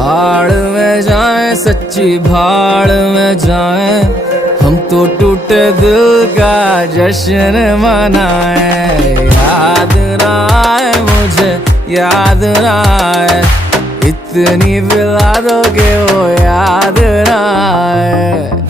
भाड़ में जाए सच्ची भाड़ में जाए, हम तो टूटे दिल का जश्न मनाए। याद ना आए मुझे, याद ना आए, इतनी पिला दो कि वो याद ना आए।